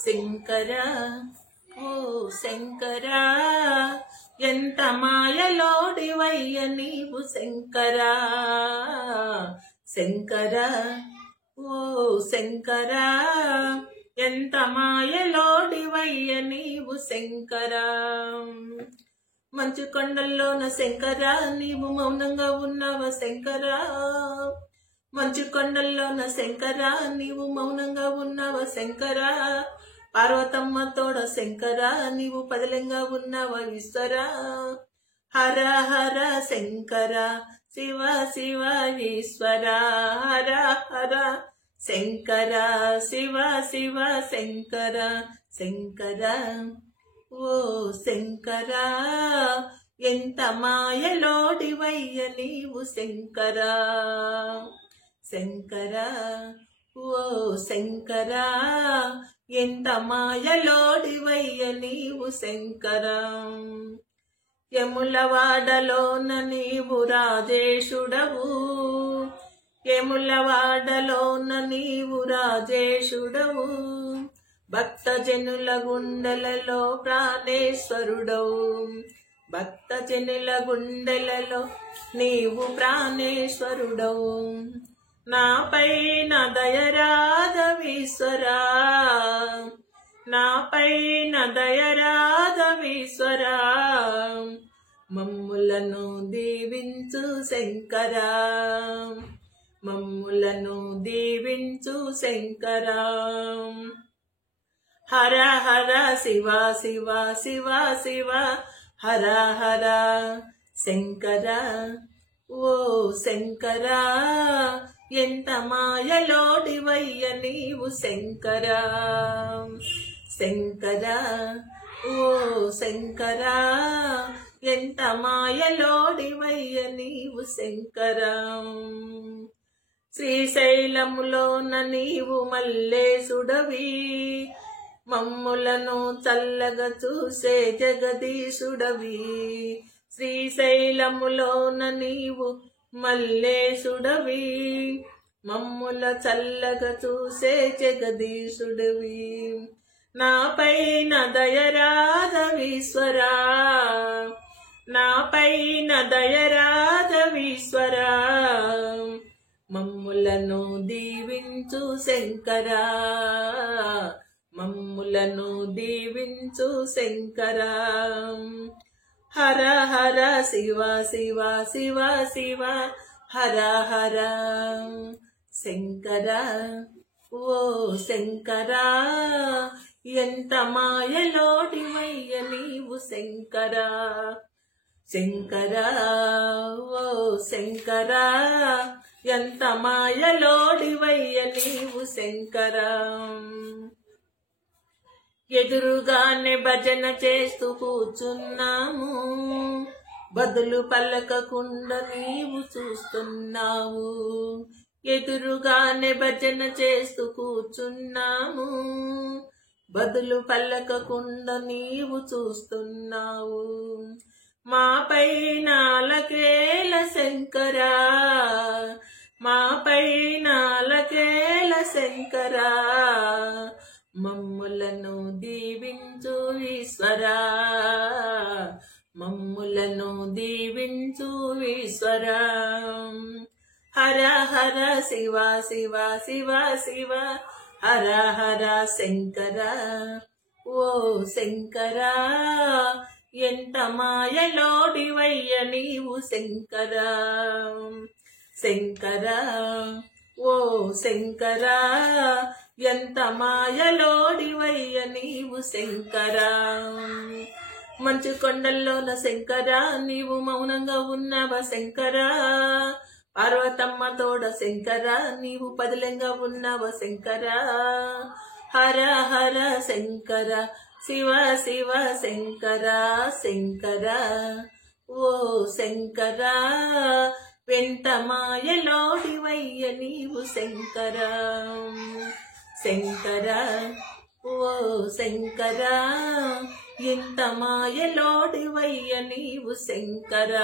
శంకర ఓ శంకర ఎంత మాయలోడివయ్య నీవు శంకర శంకర ఓ శంకర ఎంత మాయలోడివయ్య నీవు శంకర మంచు కొండల్లోన శంకర నీవు మౌనంగా ఉన్నావా శంకర మంచు కొండల్లోన శంకర నీవు మౌనంగా ఉన్నావా శంకర పార్వతమ్మ తోడ శంకర నీవు పదిలంగా ఉన్నావా ఈశ్వర హర హర శంకర శివ శివ ఈశ్వర హర హర శంకర శివ శివ శంకర శంకర ఓ శంకర ఎంత మాయలోడివయ్య నీవు శంకర శంకర ఓ శంకర ఎంత మాయలోడివయ్య నీవు శంకర యములవాడలోన నీవు రాజేశుడవు యములవాడలోన నీవు రాజేశుడవు భక్తజనుల గుండెలలో ప్రాణేశ్వరుడవు భక్తజనుల గుండెలలో నీవు ప్రాణేశ్వరుడవు నాపైన దయరాధవీశ్వరా నాపైన దయరాధవీశ్వరా మమ్ములను దీవించు శంకర మమ్ములను దీవించు శంకర హర హర శివ శివ శివ శివ హర హర శంకర ఓ శంకర ఎంత మాయలోడివయ్య నీవు శంకర శంకర ఓ శంకర ఎంత మాయలోడివయ్య నీవు శంకర శ్రీశైలములోన నీవు మల్లేశుడవి మమ్ములను చల్లగా చూసే జగదీశుడవి శ్రీశైలములోన నీవు మల్లేశుడవి మమ్ముల చల్లగా చూసే జగదీశుడవి నాపైన దయరాధవీశ్వరా నాపైన దయరాధవీశ్వరా మమ్ములను దీవించు శంకర మమ్ములను దీవించు శంకర హర హర శివ శివ శివ శివ హర హర శంకర ఓ శంకర ఎంత మాయలోడివయ్య నీవు శంకర శంకర ఓ శంకర ఎంత మాయలోడివయ్య నీవు శంకర ఎదురుగానే భజన చేస్తూ కూర్చున్నాము బదులు పలకకుండా నీవు చూస్తున్నావు ఎదురుగానే భజన చేస్తూ కూర్చున్నాము బదులు పలకకుండా నీవు చూస్తున్నావు మాపైన అలకేల శంకర మాపైన అలకేల శంకర మమ్ములను దీవించు ఈశ్వరా మమ్ములను దీవించు ఈశ్వరా హర హర శివ శివ శివ శివ హర హర శంకర ఓ శంకర ఎంత మాయలోడివయ్య నీవు శంకర శంకర ఓ శంకర ఎంత మాయలోడివయ్య నీవు శంకర మంచు కొండల్లోన శంకర నీవు మౌనంగా ఉన్నావా శంకర పార్వతమ్మ తోడ శంకర నీవు పదిలంగా ఉన్నావా శంకర హర హర శంకర శివ శివ శంకర శంకర ఓ శంకర వెంట మాయలోడివయ్య నీవు శంకర శంకర ఓ శంకర ఎంత మాయలోడివయ్య నీవు శంకర